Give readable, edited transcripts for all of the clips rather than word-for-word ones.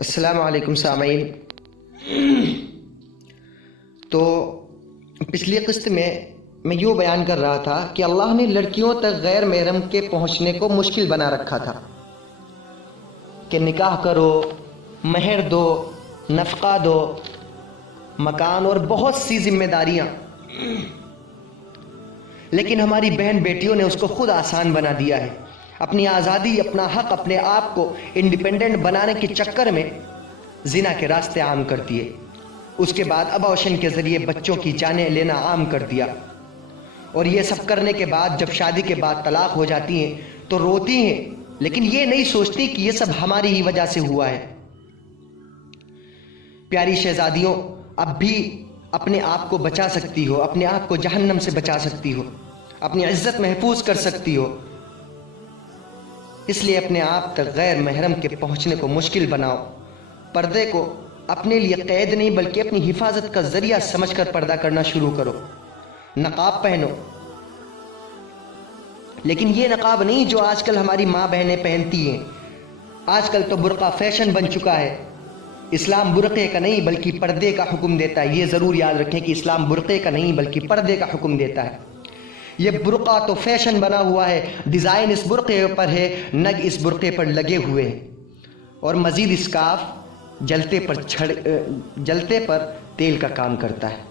السلام علیکم سامعین۔ تو پچھلی قسط میں یوں بیان کر رہا تھا کہ اللہ نے لڑکیوں تک غیر محرم کے پہنچنے کو مشکل بنا رکھا تھا کہ نکاح کرو، مہر دو، نفقہ دو، مکان اور بہت سی ذمہ داریاں، لیکن ہماری بہن بیٹیوں نے اس کو خود آسان بنا دیا ہے۔ اپنی آزادی، اپنا حق، اپنے آپ کو انڈیپینڈنٹ بنانے کے چکر میں زنا کے راستے عام کر دیے۔ اس کے بعد ابارشن کے ذریعے بچوں کی جانیں لینا عام کر دیا، اور یہ سب کرنے کے بعد جب شادی کے بعد طلاق ہو جاتی ہیں تو روتی ہیں، لیکن یہ نہیں سوچتی کہ یہ سب ہماری ہی وجہ سے ہوا ہے۔ پیاری شہزادیوں، اب بھی اپنے آپ کو بچا سکتی ہو، اپنے آپ کو جہنم سے بچا سکتی ہو، اپنی عزت محفوظ کر سکتی ہو۔ اس لیے اپنے آپ تک غیر محرم کے پہنچنے کو مشکل بناؤ۔ پردے کو اپنے لیے قید نہیں بلکہ اپنی حفاظت کا ذریعہ سمجھ کر پردہ کرنا شروع کرو۔ نقاب پہنو، لیکن یہ نقاب نہیں جو آج کل ہماری ماں بہنیں پہنتی ہیں۔ آج کل تو برقع فیشن بن چکا ہے۔ اسلام برقعے کا نہیں بلکہ پردے کا حکم دیتا ہے۔ یہ ضرور یاد رکھیں کہ اسلام برقعے کا نہیں بلکہ پردے کا حکم دیتا ہے۔ یہ برقع تو فیشن بنا ہوا ہے، ڈیزائن اس برقعے پر ہے، نگ اس برقعے پر لگے ہوئے ہیں، اور مزید اسکارف جلتے پر تیل کا کام کرتا ہے۔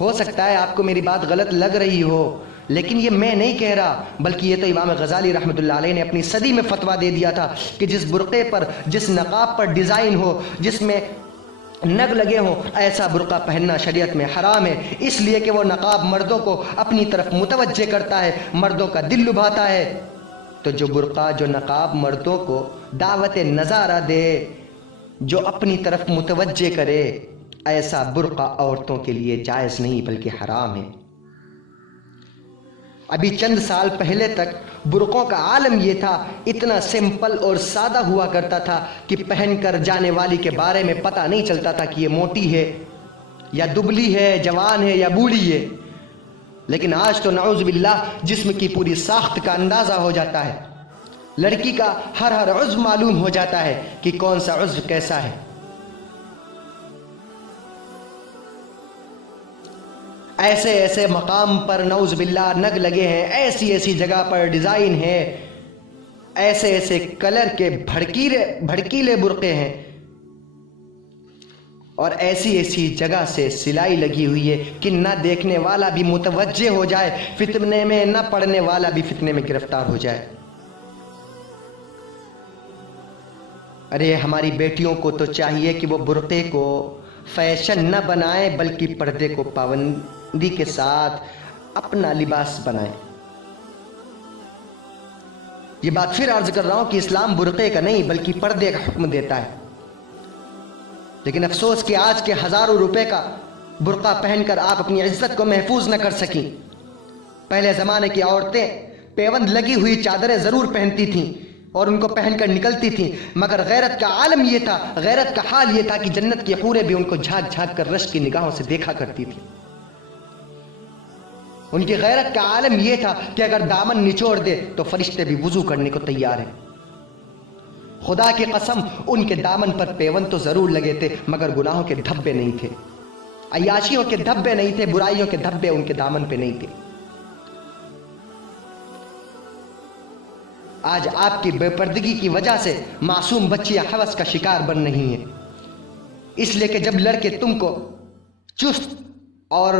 ہو سکتا ہے آپ کو میری بات غلط لگ رہی ہو، لیکن یہ میں نہیں کہہ رہا، بلکہ یہ تو امام غزالی رحمۃ اللہ علیہ نے اپنی صدی میں فتویٰ دے دیا تھا کہ جس برقعے پر، جس نقاب پر ڈیزائن ہو، جس میں نگ لگے ہوں، ایسا برقع پہننا شریعت میں حرام ہے، اس لیے کہ وہ نقاب مردوں کو اپنی طرف متوجہ کرتا ہے، مردوں کا دل لبھاتا ہے۔ تو جو برقع، جو نقاب مردوں کو دعوت نظارہ دے، جو اپنی طرف متوجہ کرے، ایسا برقع عورتوں کے لیے جائز نہیں بلکہ حرام ہے۔ ابھی چند سال پہلے تک برقعوں کا عالم یہ تھا، اتنا سمپل اور سادہ ہوا کرتا تھا کہ پہن کر جانے والی کے بارے میں پتہ نہیں چلتا تھا کہ یہ موٹی ہے یا دبلی ہے، جوان ہے یا بوڑھی ہے۔ لیکن آج تو نعوذ باللہ جسم کی پوری ساخت کا اندازہ ہو جاتا ہے، لڑکی کا ہر عضو معلوم ہو جاتا ہے کہ کون سا عضو کیسا ہے۔ ایسے ایسے مقام پر نعوذ باللہ نگ لگے ہیں، ایسی ایسی جگہ پر ڈیزائن ہے، ایسے ایسے کلر کے بھڑکیلے برقعے ہیں، اور ایسی ایسی جگہ سے سلائی لگی ہوئی ہے کہ نہ دیکھنے والا بھی متوجہ ہو جائے فتنے میں، نہ پڑھنے والا بھی فتنے میں گرفتار ہو جائے۔ ارے ہماری بیٹیوں کو تو چاہیے کہ وہ برقعے کو فیشن نہ بنائیں بلکہ پردے کو پابندی کے ساتھ اپنا لباس بنائیں۔ یہ بات پھر عرض کر رہا ہوں کہ اسلام برقعے کا نہیں بلکہ پردے کا حکم دیتا ہے، لیکن افسوس کہ آج کے ہزاروں روپے کا برقع پہن کر آپ اپنی عزت کو محفوظ نہ کر سکیں۔ پہلے زمانے کی عورتیں پیوند لگی ہوئی چادریں ضرور پہنتی تھیں اور ان کو پہن کر نکلتی تھیں، مگر غیرت کا عالم یہ تھا، غیرت کا حال یہ تھا کہ جنت کی حوریں بھی ان کو جھانک جھانک کر رشک کی نگاہوں سے دیکھا کرتی تھی۔ ان کی غیرت کا عالم یہ تھا کہ اگر دامن نچوڑ دے تو فرشتے بھی وضو کرنے کو تیار ہیں۔ خدا کی قسم ان کے دامن پر پیوند تو ضرور لگے تھے مگر گناہوں کے دھبے نہیں تھے، عیاشیوں کے دھبے نہیں تھے، برائیوں کے دھبے ان کے دامن پہ نہیں تھے۔ آج آپ کی بے پردگی کی وجہ سے معصوم بچیاں ہوس کا شکار بن رہی ہیں، اس لیے کہ جب لڑکے تم کو چست اور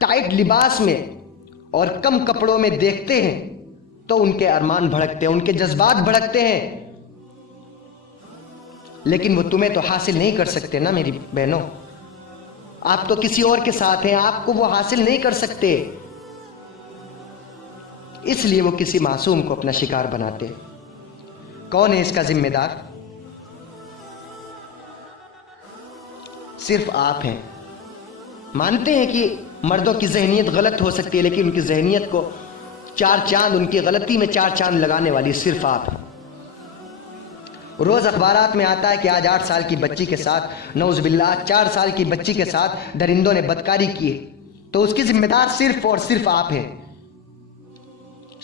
ٹائٹ لباس میں اور کم کپڑوں میں دیکھتے ہیں تو ان کے ارمان بھڑکتے ہیں، ان کے جذبات بھڑکتے ہیں، لیکن وہ تمہیں تو حاصل نہیں کر سکتے نا میری بہنوں۔ آپ تو کسی اور کے ساتھ ہیں، آپ کو وہ حاصل نہیں کر سکتے، اس لیے وہ کسی معصوم کو اپنا شکار بناتے ہیں۔ کون ہے اس کا ذمہ دار؟ صرف آپ ہیں۔ مانتے ہیں کہ مردوں کی ذہنیت غلط ہو سکتی ہے، لیکن ان کی ذہنیت کو چار چاند، ان کی غلطی میں چار چاند لگانے والی صرف آپ ہیں۔ روز اخبارات میں آتا ہے کہ آج 8 سال کی بچی کے ساتھ، نعوذ باللہ 4 سال کی بچی کے ساتھ درندوں نے بدکاری کی ہے، تو اس کی ذمہ دار صرف اور صرف آپ ہیں۔